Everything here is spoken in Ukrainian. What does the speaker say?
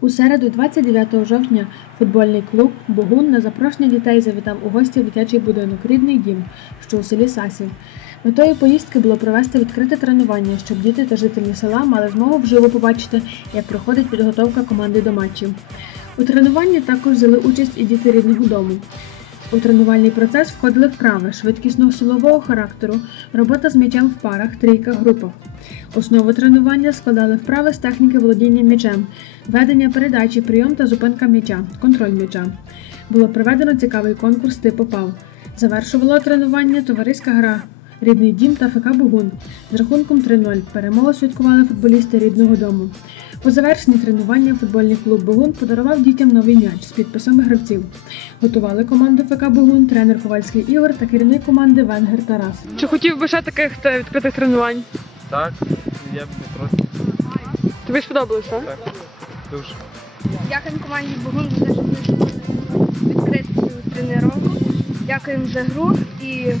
У середу, 29 жовтня, футбольний клуб Богун на запрошення дітей завітав у гості в дитячий будинок Рідний дім, що у селі Сасів. Метою поїздки було провести відкрите тренування, щоб діти та жителі села мали змогу вживо побачити, як проходить підготовка команди до матчів. У тренуванні також взяли участь і діти рідного дому. У тренувальний процес входили вправи швидкісного силового характеру, робота з м'ячем в парах, трійках, групах. Основу тренування складали вправи з техніки володіння м'ячем, ведення передачі, прийом та зупинка м'яча, контроль м'яча. Було проведено цікавий конкурс типу ПАВ. Завершувало тренування товариська гра Рідний дім та ФК Бугун. З рахунком 3-0 перемогу святкували футболісти рідного дому. По завершенні тренування футбольний клуб Богун подарував дітям новий м'яч з підписами гравців. Готували команду ФК Богун тренер Ковальський Ігор та керівник команди Венгер Тарас. Чи хотів би ще таких відкритих тренувань? Так, я б не проти. Тобі сподобалося? так? Дуже. Дякуємо команді Богун за те, що ми відкрити цю тренування. Дякуємо за гру і